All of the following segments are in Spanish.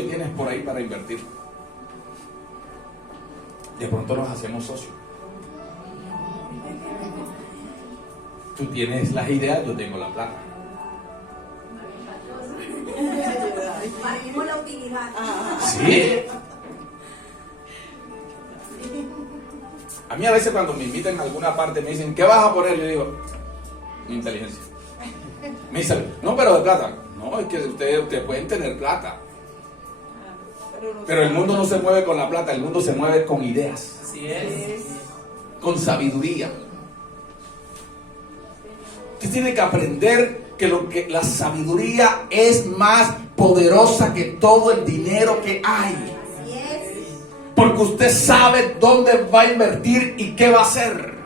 socio tienes por ahí para invertir? De pronto nos hacemos socios. Tú tienes las ideas, yo tengo la plata. Manejo la utilidad. ¿Sí? A mí a veces cuando me invitan a alguna parte me dicen, ¿qué vas a poner? Yo digo, mi inteligencia. Me dicen, no, pero de plata. No, es que ustedes pueden tener plata. Pero el mundo no se mueve con la plata, el mundo se mueve con ideas. Así es. Con sabiduría. Usted tiene que aprender que la sabiduría es más poderosa que todo el dinero que hay. Así es. Porque usted sabe dónde va a invertir y qué va a hacer.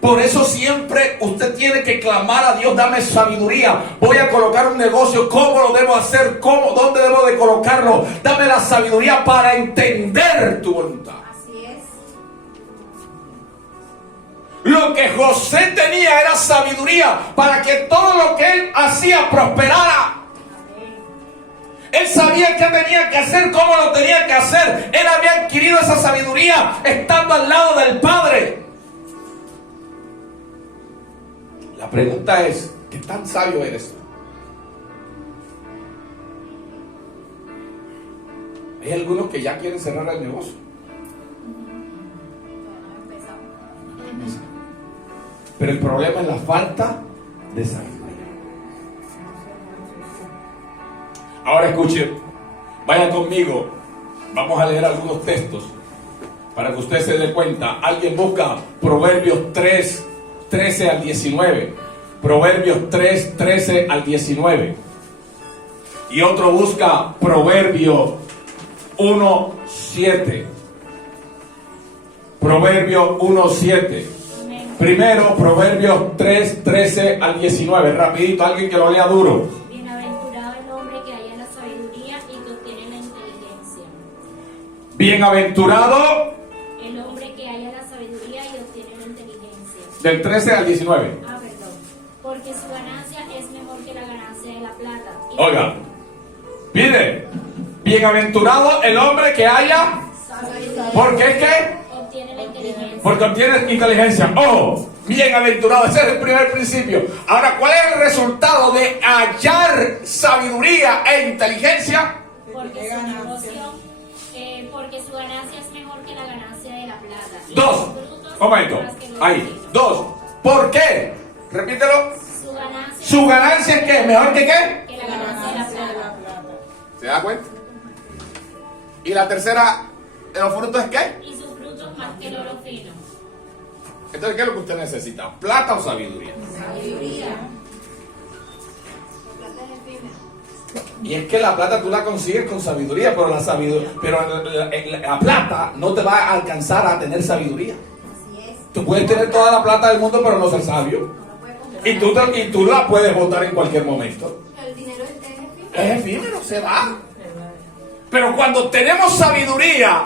Por eso siempre usted tiene que clamar a Dios, dame sabiduría. Voy a colocar un negocio, ¿cómo lo debo hacer? ¿Dónde debo de colocarlo? Dame la sabiduría para entender tu voluntad. Así es. Lo que José tenía era sabiduría para que todo lo que él hacía prosperara. Él sabía qué tenía que hacer, cómo lo tenía que hacer. Él había adquirido esa sabiduría estando al lado del Padre. La pregunta es, ¿qué tan sabio eres? Hay algunos que ya quieren cerrar el negocio. Pero el problema es la falta de sabiduría. Ahora escuche, vaya conmigo, vamos a leer algunos textos para que usted se dé cuenta. Alguien busca Proverbios 3, 13 al 19. Proverbios 3, 13 al 19. Y otro busca Proverbios 1, 7. Proverbios 1, 7. Primero, Proverbios 3, 13 al 19. Rapidito, alguien que lo lea duro. Bienaventurado el hombre que haya la sabiduría y que obtiene la inteligencia. Bienaventurado. El hombre que haya la sabiduría y obtiene la inteligencia. Del 13 al 19. Perdón. Porque su ganancia es mejor que la ganancia de la plata. Oiga, pide. Bienaventurado el hombre que haya. ¿Por qué es que? Obtiene la inteligencia. Porque obtiene inteligencia. Ojo, bienaventurado, ese es el primer principio. Ahora, ¿cuál es el resultado de hallar sabiduría e inteligencia? Porque su negocio, porque su ganancia es mejor que la ganancia de la plata. Y Dos. sus frutos Momento. más que los Ahí. vinos. Dos. ¿Por qué? Repítelo. Su ganancia ¿Su ganancia es qué? ¿Mejor que qué? que la ganancia de la plata. ¿Se da cuenta? Y la tercera, ¿de los frutos es qué? Y sus frutos más que el oro fino. Entonces, ¿qué es lo que usted necesita? ¿Plata o sabiduría? Sabiduría. Y es que la plata tú la consigues con sabiduría, pero la plata no te va a alcanzar a tener sabiduría. Así es. Tú puedes tener toda la plata del mundo, pero no ser sabio. No lo puede comprar. Y tú la puedes botar en cualquier momento. El dinero es efímero. Es efímero, se va. Pero cuando tenemos sabiduría,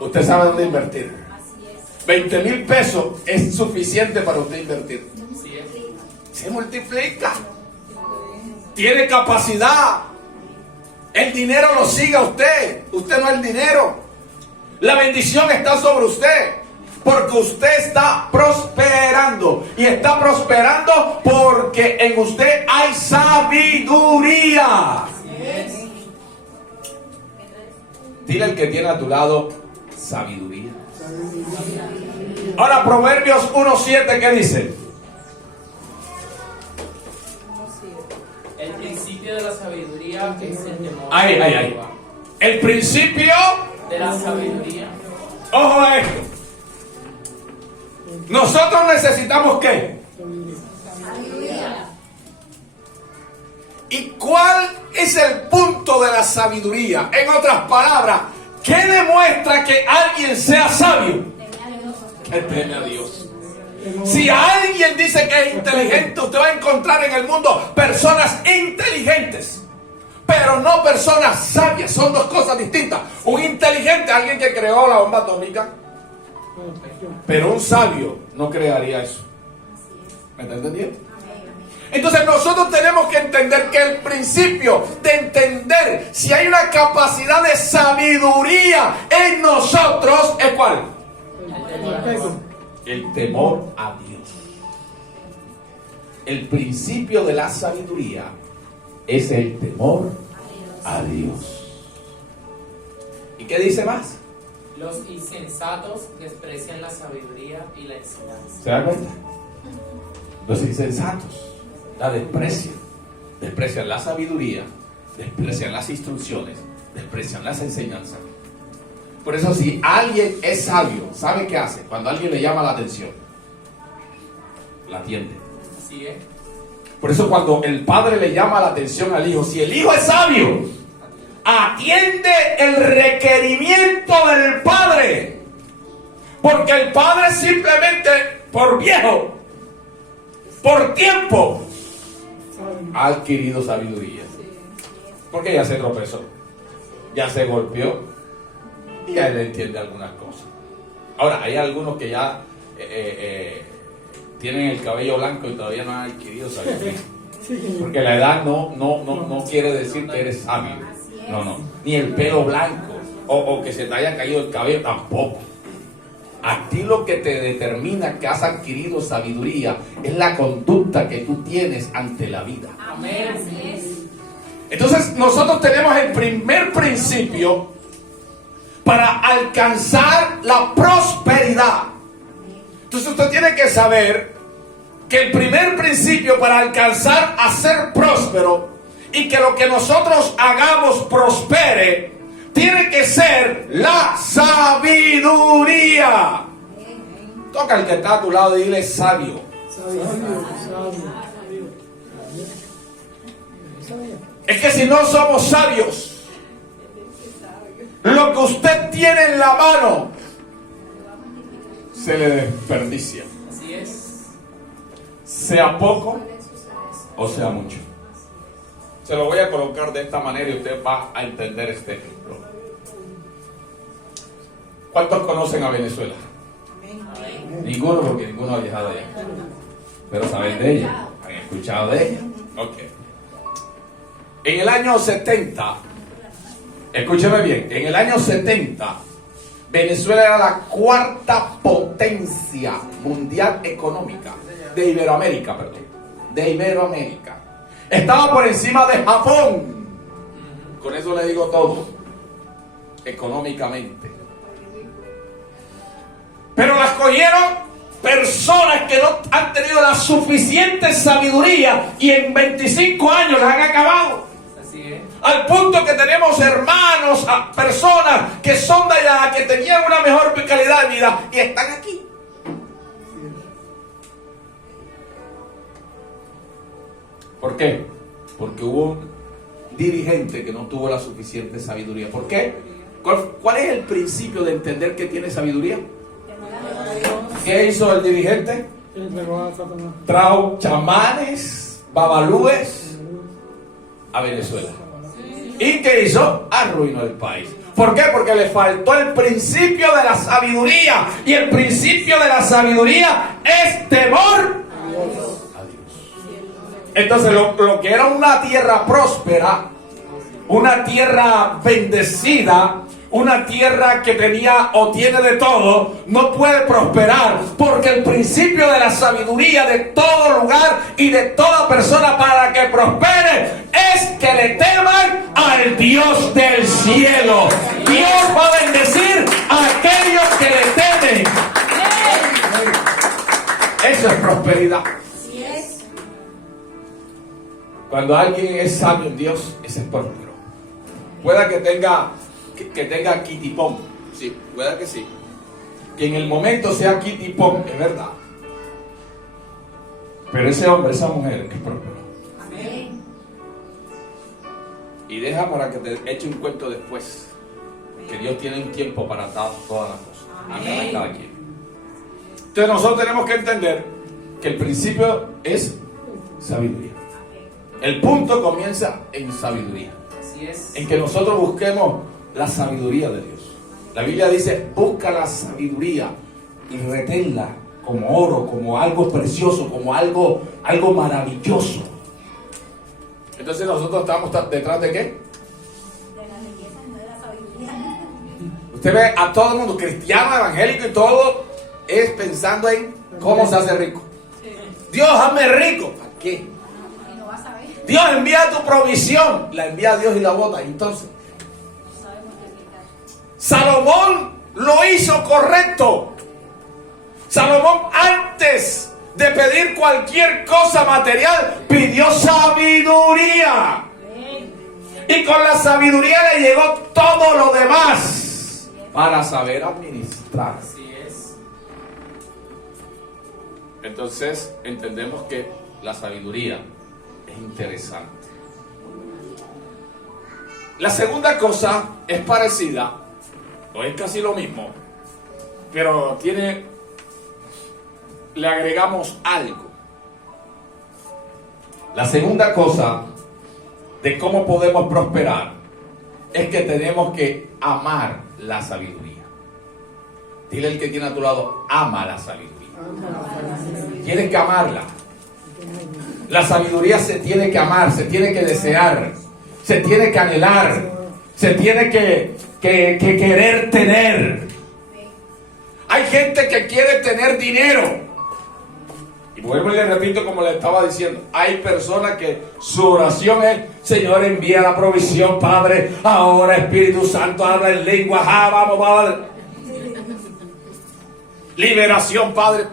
usted sabe dónde invertir. Así es. 20,000 pesos es suficiente para usted invertir. Así es. Se multiplica. Tiene capacidad. El dinero lo sigue a usted. Usted no es el dinero. La bendición está sobre usted. Porque usted está prosperando. Y está prosperando porque en usted hay sabiduría. Dile al que tiene a tu lado sabiduría. Ahora Proverbios 1:7, ¿qué dice? El principio de la sabiduría es el temor. Ahí. El principio, De la sabiduría. ojo a esto. Nosotros necesitamos ¿qué? Sabiduría. ¿Y cuál es el punto de la sabiduría? En otras palabras, ¿qué demuestra que alguien sea sabio? Que teme a Dios. Si alguien dice que es inteligente, usted va a encontrar en el mundo personas inteligentes, pero no personas sabias. Son dos cosas distintas. Un inteligente, alguien que creó la bomba atómica, pero un sabio no crearía eso. ¿Me está entendiendo? Entonces nosotros tenemos que entender que el principio de entender si hay una capacidad de sabiduría en nosotros es ¿cuál? El temor a Dios. El principio de la sabiduría es el temor a Dios. ¿Y qué dice más? Los insensatos desprecian la sabiduría y la enseñanza. ¿Se dan cuenta? Los insensatos la desprecian. Desprecian la sabiduría, desprecian las instrucciones, desprecian las enseñanzas. Por eso si alguien es sabio, ¿sabe qué hace? Cuando alguien le llama la atención, la atiende. Así es. Por eso cuando el padre le llama la atención al hijo, si el hijo es sabio, atiende el requerimiento del padre. Porque el padre simplemente por viejo, por tiempo, ha adquirido sabiduría. Porque ya se tropezó, ya se golpeó y ya él entiende algunas cosas. Ahora, hay algunos que ya tienen el cabello blanco y todavía no han adquirido sabiduría. Porque la edad no quiere decir que eres sabio. No. Ni el pelo blanco o que se te haya caído el cabello tampoco. A ti lo que te determina que has adquirido sabiduría es la conducta que tú tienes ante la vida. Amén. Entonces nosotros tenemos el primer principio para alcanzar la prosperidad. Entonces usted tiene que saber que el primer principio para alcanzar a ser próspero y que lo que nosotros hagamos prospere, tiene que ser la sabiduría. Toca al que está a tu lado y dile sabio. Es que si no somos sabios, lo que usted tiene en la mano se le desperdicia. Así es. Sea poco o sea mucho. Se lo voy a colocar de esta manera y usted va a entender este ejemplo. ¿Cuántos conocen a Venezuela? Ninguno, porque ninguno ha viajado allá. Pero saben de ella, han escuchado de ella. Ok. En el año 70, escúcheme bien, en el año 70, Venezuela era la cuarta potencia mundial económica de Iberoamérica, de Iberoamérica. Estaba por encima de Japón. Con eso le digo todo, económicamente. Pero las cogieron personas que no han tenido la suficiente sabiduría y en 25 años las han acabado. Así es. Al punto que tenemos hermanos, personas que son de allá, que tenían una mejor calidad de vida y están aquí. ¿Por qué? Porque hubo un dirigente que no tuvo la suficiente sabiduría. ¿Por qué? ¿Cuál es el principio de entender que tiene sabiduría? ¿Qué hizo el dirigente? Trajo chamanes, babalúes a Venezuela. ¿Y qué hizo? Arruinó el país. ¿Por qué? Porque le faltó el principio de la sabiduría. Y el principio de la sabiduría es temor a Dios. Entonces lo que era una tierra próspera, una tierra bendecida, una tierra que tenía o tiene de todo, no puede prosperar, porque el principio de la sabiduría de todo lugar y de toda persona para que prospere es que le teman al Dios del cielo. Dios va a bendecir a aquellos que le temen. Eso es prosperidad. Cuando alguien es sabio en Dios, ese es próspero. Pueda que tenga kitipón, sí, pueda que sí. Que en el momento sea kitipón, es verdad. Pero ese hombre, esa mujer es próspero. Amén. Y deja para que te eche un cuento después. Que Dios tiene un tiempo para dar todas las cosas. Amén. A cada quien. Entonces nosotros tenemos que entender que el principio es sabiduría. El punto comienza en sabiduría. Así es. En que nosotros busquemos la sabiduría de Dios. La Biblia dice, busca la sabiduría y reténla como oro, como algo precioso, como algo maravilloso. Entonces nosotros estamos detrás de ¿qué? De la riqueza y no de la sabiduría. Usted ve a todo el mundo, cristiano, evangélico y todo, es pensando en cómo se hace rico. Dios, hazme rico. ¿Para qué? Y no vas a ver. Dios envía tu provisión. La envía a Dios y la bota. Entonces, No sabes multiplicar. Salomón lo hizo correcto. Salomón, antes de pedir cualquier cosa material, pidió sabiduría. Y con la sabiduría le llegó todo lo demás para saber administrar. Así es. Entonces entendemos que la sabiduría es interesante. La segunda cosa es parecida, o es casi lo mismo, pero le agregamos algo. La segunda cosa de cómo podemos prosperar es que tenemos que amar la sabiduría. Dile al que tiene a tu lado, ama la sabiduría. Tienes que amarla. La sabiduría se tiene que amar, se tiene que desear, se tiene que anhelar, se tiene que querer tener. Hay gente que quiere tener dinero. Y vuelvo y le repito como le estaba diciendo, hay personas que su oración es: Señor, envía la provisión, Padre, ahora Espíritu Santo, habla en lengua, vamos, Padre. Liberación, Padre.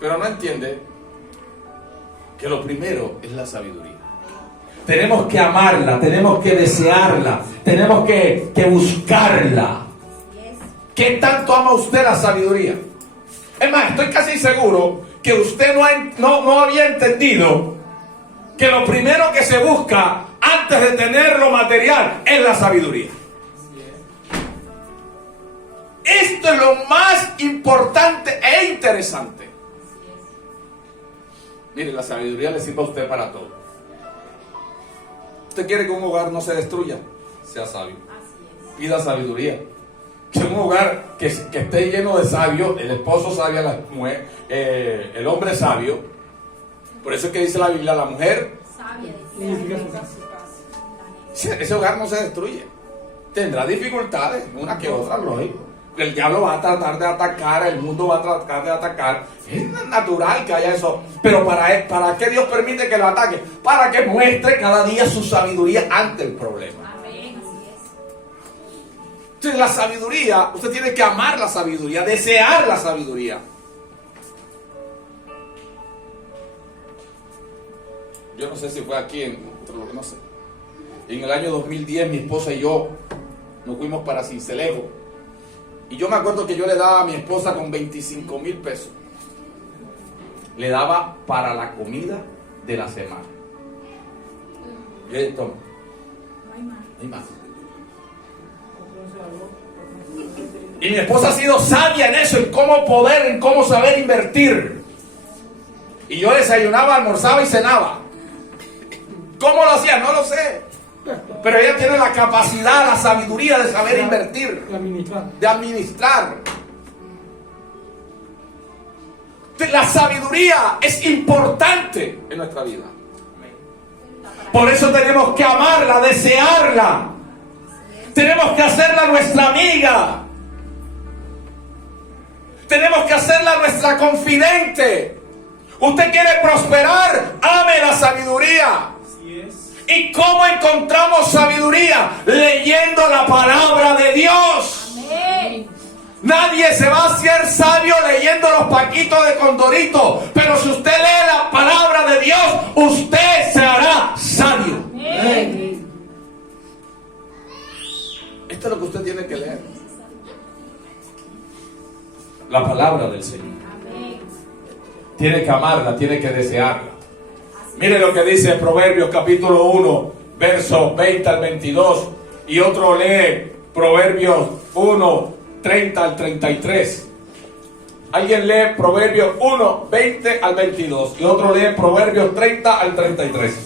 Pero no entiende que lo primero es la sabiduría. Tenemos que amarla, tenemos que desearla, tenemos que buscarla. ¿Qué tanto ama usted la sabiduría? Es más, estoy casi seguro que usted no había entendido que lo primero que se busca antes de tener lo material es la sabiduría. Esto es lo más importante e interesante. Mire, la sabiduría le sirve a usted para todo. Usted quiere que un hogar no se destruya, sea sabio. Pida sabiduría. Que un hogar que esté lleno de sabios, el esposo sabio, la mujer, el hombre sabio. Por eso es que dice la Biblia, la mujer Sabia. ese hogar no se destruye. Tendrá dificultades, una que otra, lógico. El diablo va a tratar de atacar, el mundo va a tratar de atacar. Es natural que haya eso. Pero ¿para qué Dios permite que lo ataque? Para que muestre cada día su sabiduría ante el problema. Entonces la sabiduría, usted tiene que amar la sabiduría, desear la sabiduría. Yo no sé si fue aquí, no sé. En el año 2010 mi esposa y yo nos fuimos para Sincelejo. Y yo me acuerdo que yo le daba a mi esposa con 25,000 pesos. Le daba para la comida de la semana. Y él toma. No hay más. Y mi esposa ha sido sabia en eso, en cómo saber invertir. Y yo desayunaba, almorzaba y cenaba. ¿Cómo lo hacía? No lo sé. Pero ella tiene la capacidad, la sabiduría de saber invertir, de administrar. La sabiduría es importante en nuestra vida. Por eso tenemos que amarla, desearla. Tenemos que hacerla nuestra amiga. Tenemos que hacerla nuestra confidente. Usted quiere prosperar, ame la sabiduría. Así es. ¿Y cómo encontramos sabiduría? Leyendo la palabra de Dios. Amén. Nadie se va a hacer sabio leyendo los paquitos de Condorito. Pero si usted lee la palabra de Dios, usted se hará sabio. Amén. Esto es lo que usted tiene que leer. La palabra del Señor. Amén. Tiene que amarla, tiene que desearla. Mire lo que dice Proverbios capítulo 1, versos 20 al 22. Y otro lee Proverbios 1, 30 al 33. Alguien lee Proverbios 1, 20 al 22. Y otro lee Proverbios 30 al 33.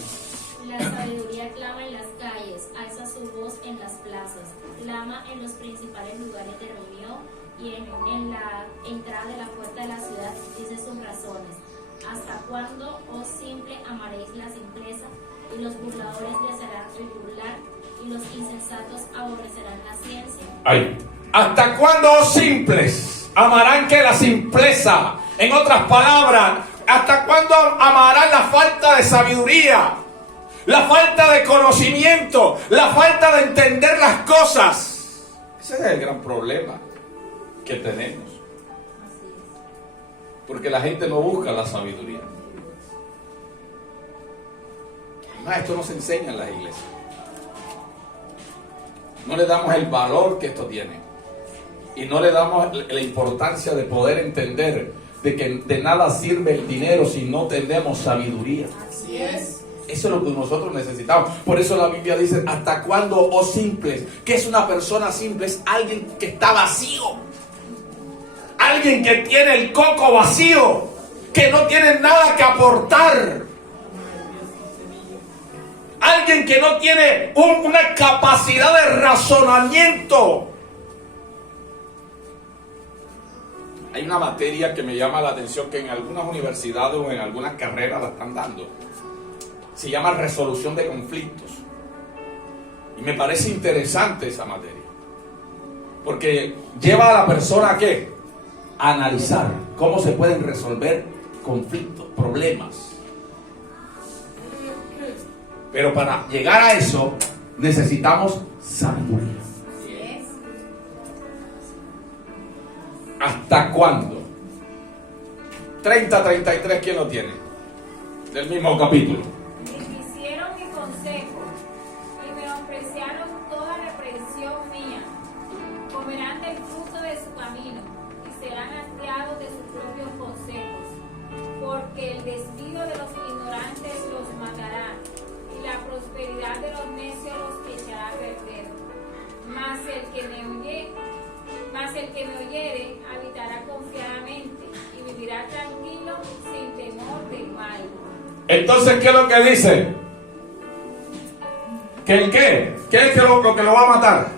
La sabiduría clama en las calles, alza su voz en las plazas, clama en los principales lugares de reunión, y en la entrada de la puerta de la ciudad dice sus razones. ¿Hasta cuándo, oh simple, amaréis la simpleza? Y los burladores desearán el burlar, y los insensatos aborrecerán la ciencia. Ay. ¿Hasta cuándo, oh simples, amarán que la simpleza? En otras palabras, ¿hasta cuándo amarán la falta de sabiduría? La falta de conocimiento, la falta de entender las cosas. Ese es el gran problema que tenemos. Porque la gente no busca la sabiduría. Además, esto no se enseña en las iglesias. No le damos el valor que esto tiene. Y no le damos la importancia de poder entender de que de nada sirve el dinero si no tenemos sabiduría. Así es. Eso es lo que nosotros necesitamos. Por eso la Biblia dice, ¿hasta cuándo, oh simples? ¿Qué es una persona simple? Es alguien que está vacío. Alguien que tiene el coco vacío. Que no tiene nada que aportar. Alguien que no tiene una capacidad de razonamiento. Hay una materia que me llama la atención que en algunas universidades o en algunas carreras la están dando. Se llama resolución de conflictos. Y me parece interesante esa materia. Porque lleva a la persona a ¿qué? A analizar cómo se pueden resolver conflictos, problemas. Pero para llegar a eso necesitamos sabiduría. ¿Hasta cuándo? 30-33, ¿quién lo tiene? Del mismo capítulo. Quisieron mi consejo y menospreciaron toda reprensión mía. Comerán del fruto de su camino y serán hastiados de sus propios consejos. Porque el desvío de los ignorantes los matará y la prosperidad de los necios los echará a perder. Mas el que me oyere habitará confiadamente y vivirá tranquilo sin temor del mal. Entonces, ¿qué es lo que dice? ¿Que el qué? ¿Qué es lo que lo va a matar?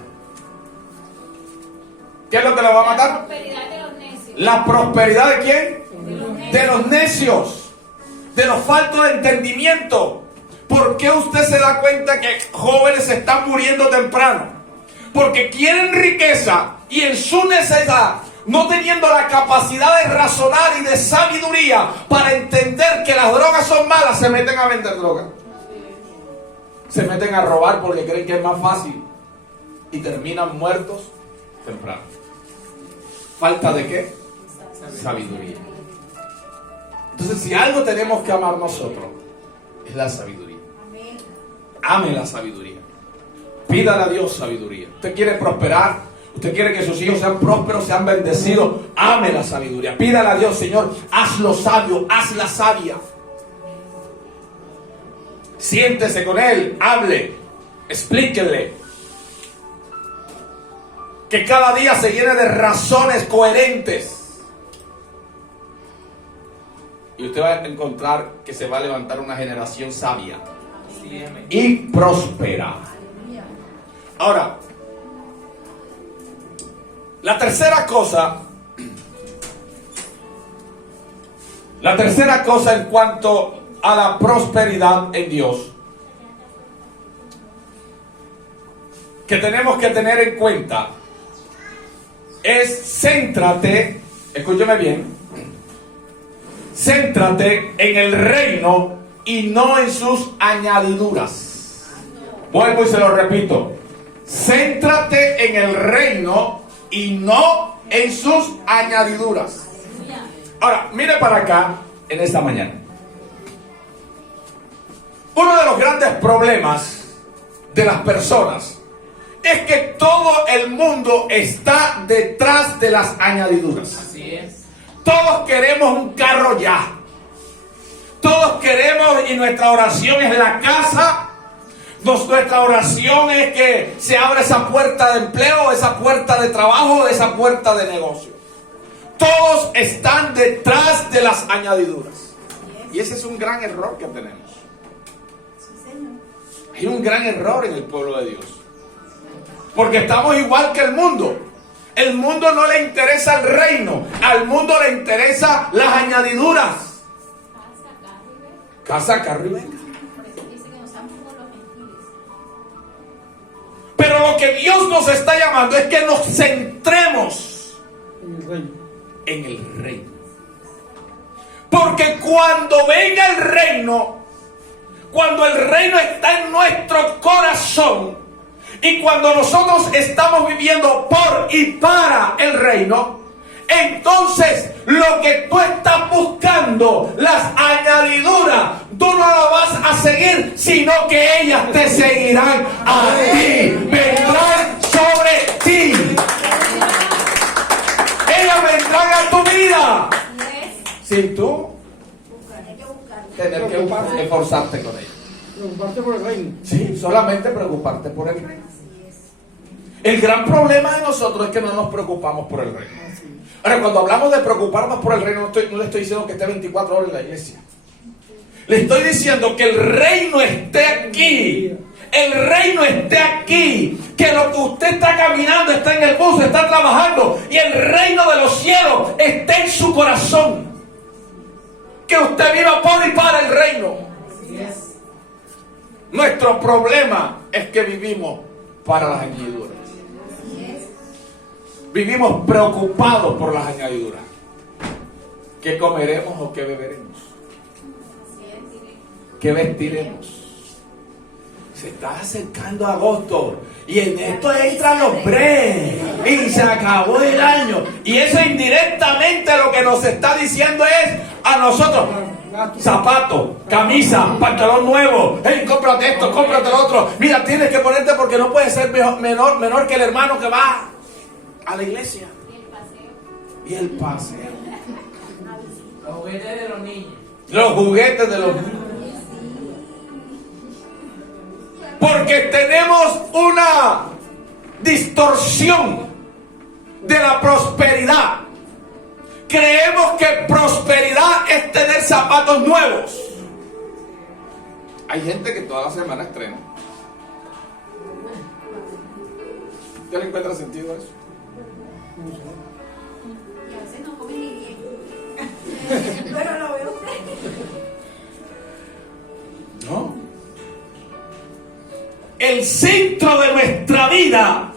¿Qué es lo que lo va a matar? La prosperidad de los necios. ¿La prosperidad de quién? De los necios. De los necios, de los faltos de entendimiento. ¿Por qué usted se da cuenta que jóvenes se están muriendo temprano? Porque quieren riqueza y en su necesidad, no teniendo la capacidad de razonar y de sabiduría para entender que las drogas son malas, se meten a vender drogas. Se meten a robar porque creen que es más fácil y terminan muertos temprano. ¿Falta de qué? Sabiduría. Entonces, si algo tenemos que amar nosotros, es la sabiduría. Ame la sabiduría. Pídale a Dios sabiduría. Usted quiere prosperar, usted quiere que sus hijos sean prósperos, sean bendecidos. Ame la sabiduría. Pídale a Dios, Señor, hazlo sabio, hazla sabia. Siéntese con Él, hable, explíquele. Que cada día se llene de razones coherentes. Y usted va a encontrar que se va a levantar una generación sabia y próspera. Ahora, la tercera cosa en cuanto a la prosperidad en Dios que tenemos que tener en cuenta es céntrate, escúcheme bien, céntrate en el reino y no en sus añadiduras. Vuelvo y se lo repito. Céntrate en el reino y no en sus añadiduras. Ahora, mire para acá en esta mañana. Uno de los grandes problemas de las personas es que todo el mundo está detrás de las añadiduras. Así es. Todos queremos un carro ya. Todos queremos, y nuestra oración es la casa. Nuestra oración es que se abra esa puerta de empleo, esa puerta de trabajo, esa puerta de negocio. Todos están detrás de las añadiduras. Y ese es un gran error que tenemos. Hay un gran error en el pueblo de Dios. Porque estamos igual que el mundo. El mundo no le interesa el reino, al mundo le interesa las añadiduras. Casa, carro y beca. Pero lo que Dios nos está llamando es que nos centremos en el reino. Porque cuando venga el reino, cuando el reino está en nuestro corazón, y cuando nosotros estamos viviendo por y para el reino, entonces lo que tú estás buscando, las añadiduras, tú no las vas a seguir, sino que ellas te seguirán a ti, vendrán sobre ti. Ellas vendrán a tu vida. Sin tú tener que esforzarte con ellas. Preocuparte por el reino. Sí, solamente preocuparte por el reino. El gran problema de nosotros es que no nos preocupamos por el reino. Ahora, cuando hablamos de preocuparnos por el reino, no le estoy diciendo que esté 24 horas en la iglesia. Le estoy diciendo que el reino esté aquí. El reino esté aquí. Que lo que usted está caminando, está en el bus, está trabajando. Y el reino de los cielos esté en su corazón. Que usted viva por y para el reino. Nuestro problema es que vivimos para las añadiduras. Vivimos preocupados por las añadiduras. ¿Qué comeremos o qué beberemos? ¿Qué vestiremos? Se está acercando agosto y en esto entran los breaks y se acabó el año. Y eso indirectamente lo que nos está diciendo es a nosotros: zapatos, camisa, pantalón nuevo, hey, cómprate esto, cómprate lo otro. Mira, tienes que ponerte porque no puedes ser menor que el hermano que va a la iglesia. Y el paseo. Los juguetes de los niños. Los juguetes de los niños. Porque tenemos una distorsión de la prosperidad. Creemos que prosperidad es tener zapatos nuevos. Hay gente que toda la semana estrena. ¿Usted le encuentra sentido a eso? Y a veces no comen ni bien. Pero lo veo usted. No. El centro de nuestra vida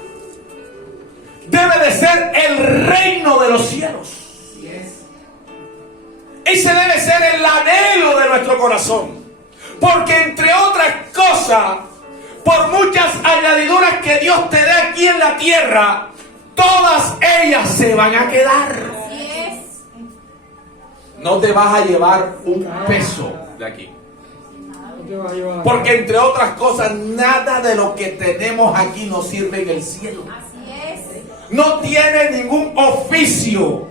debe de ser el reino de los cielos. Ese debe ser el anhelo de nuestro corazón. Porque entre otras cosas, por muchas añadiduras que Dios te dé aquí en la tierra, todas ellas se van a quedar. Así es. No te vas a llevar un peso de aquí. Porque entre otras cosas, nada de lo que tenemos aquí nos sirve en el cielo. Así es. No tiene ningún oficio